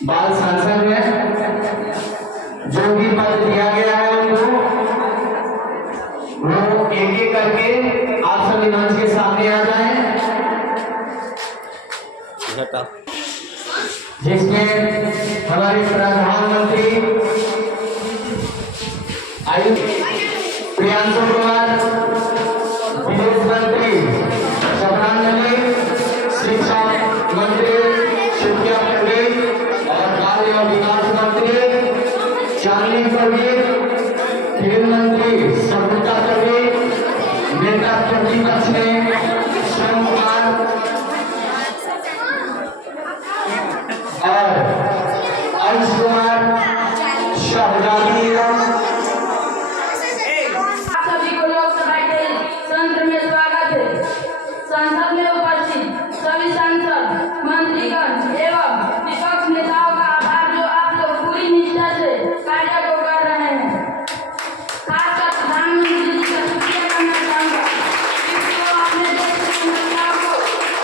बाल सांसद में जो भी पद दिया गया है उनको वो एक एक करके आप सभी मंच के सामने आ जाएं, जिसमें हमारे प्रधानमंत्री आयुष प्रियांशु कुमार, विदेश मंत्री शबनाम, शिक्षा मंत्री शिक्षा पटेल और कार्य और विकास मंत्री चांदनी कबीर, खेल मंत्री सविता कबीर, नेता प्रतिपक्ष में श्याम कुमार और अंश कुमार शाहजादी। सभी को लोकसभा के सत्र में स्वागत है। संसद में उपस्थित सभी सांसद, मंत्रीगण एवं विपक्ष नेताओं का आभार जो आप लोग पूरी निष्ठा से कार्य को कर रहे हैं। खासकर प्रधानमंत्री जी का शुक्रिया करना चाहूँगा, जिसको अपने देश की समस्याओं को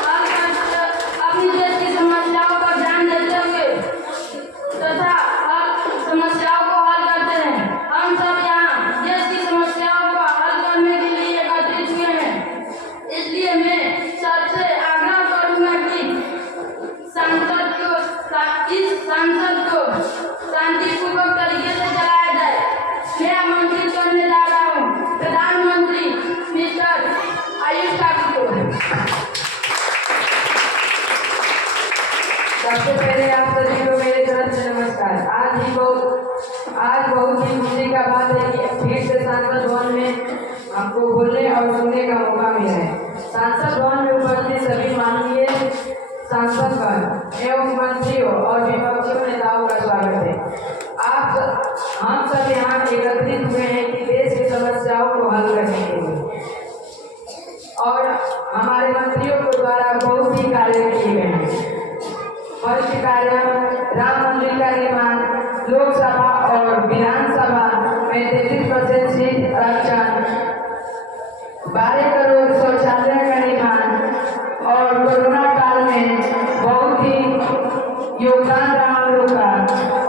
हल कर अपनी देश की समस्याओं पर ध्यान देते हुए तथा समस्याओं को हल करते हैं। हम सब यहाँ देश की समस्याओं को हल करने के लिए एकत्रित हुए हैं। इसलिए मैं सबसे आग्रह करूँगा कि इस सांसद को शांतिपूर्वक तरीके से चलाया जाए। मैं आमंत्रित करने जा रहा हूँ प्रधानमंत्री मिस्टर आयुष ठाकुर को। सबसे पहले आप सभी को मेरे तरफ से नमस्कार। आज बहुत ही खुशी का बात है कि फिर से सांसद भवन में आपको बोलने और सुनने का मौका मिला है। सांसद भवन में उपस्थित सभी माननीय सांसद एवं मंत्रियों और विपक्षी नेताओं का स्वागत है। हम सब यहाँ एकत्रित हुए हैं कि देश की समस्याओं को हल करने के लिए, और हमारे मंत्रियों के द्वारा बहुत ही कार्य किए गए हैं। फर्स्ट कार्य राम मंदिर का निर्माण, लोकसभा और विधानसभा में 33% सीट आरक्षण, 12 करोड़ शौचालय का निर्माण और कोरोना काल में बहुत ही योगदान रहा हम लोग का,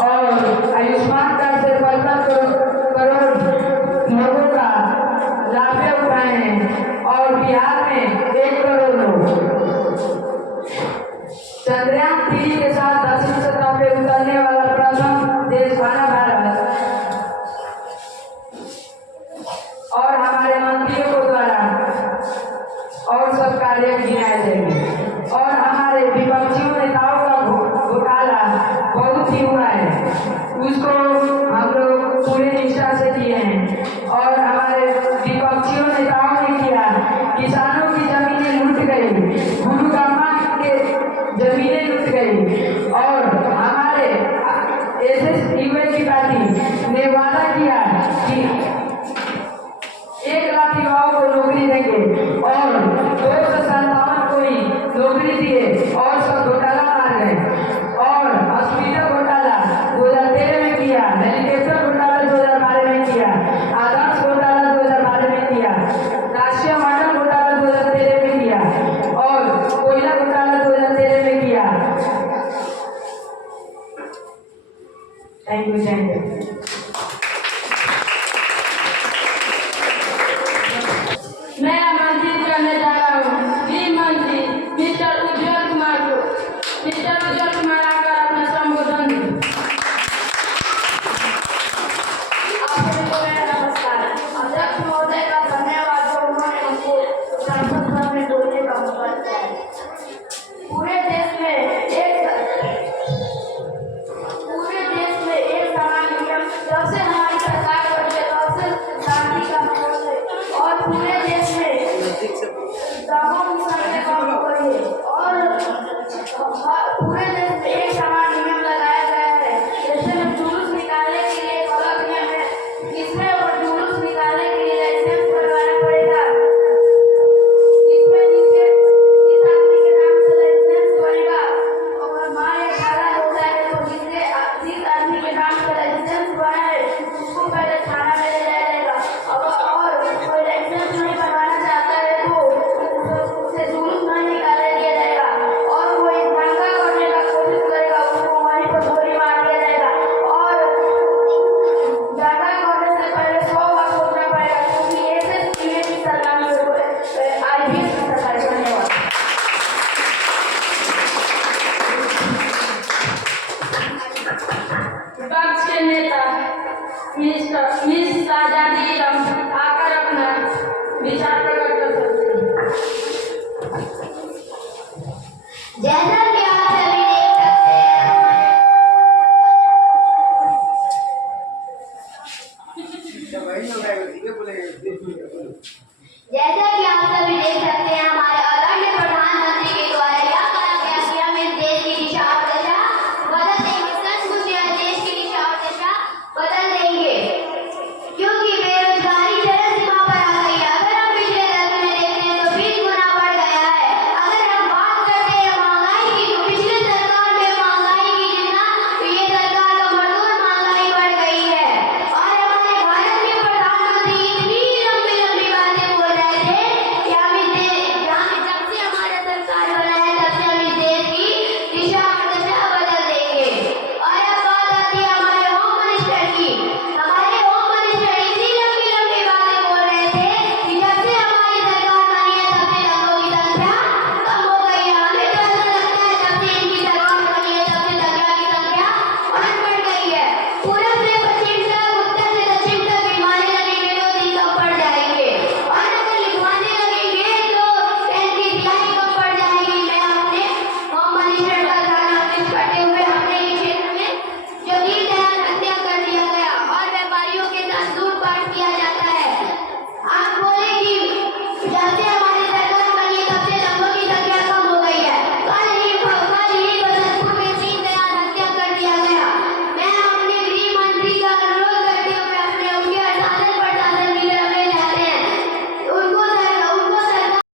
और आयुष्मान कार्ड से 15 करोड़ लोगों का लाभ उठाए हैं, और बिहार में 1 करोड़ लोग चंद्रयान 3 के साथ दक्षिण सतह पे उतरने वाला प्रथम देश बना भारत। और हमारे मंत्रियों को द्वारा और सब कार्य गिनाए जाएंगे। और हमारे विपक्षी नेताओं का घोटाला बहुत ही हुआ है, उसको हम लोग पूरी निष्ठा से किए हैं। और हमारे विपक्षी नेताओं ने किया, किसानों की जमीनें लूट गई, गुरुग्रामा के जमीनें लूट गई, और हमारे SSUA की पार्टी ने वादा किया कि 1 लाख युवाओं को नौकरी देंगे, और 257 को ही नौकरी दिए, और सब घोटाला मार गए। और हॉस्पिटल घोटाला 2013 में किया, हेलीकॉप्टर घोटाला 2012 में किया, आदर्श घोटाला 2012 में किया, राष्ट्रीय मॉडल घोटाला 2013 में किया, और कोयला घोटाला 2013 में किया। Thank you. मैं आमंत्रित करने जा रहा हूँ गृह मंत्री मिस्टर उज्जवल कुमार को। मिस्टर उज्जवल कुमार आकर अपना संबोधन दें। आप सभी को मेरा नमस्कार। अध्यक्ष महोदय का धन्यवाद जो उन्होंने हमको संसद भवन में बोलने का मौका दिया है। पूरे देश में एक समान नियम जब से हमारी सरकार बनी है तब से शांति का माहौल है, और पूरे देश में दामों की संख्या कम हो गई है, और पूरे देश में मिस शाहजादी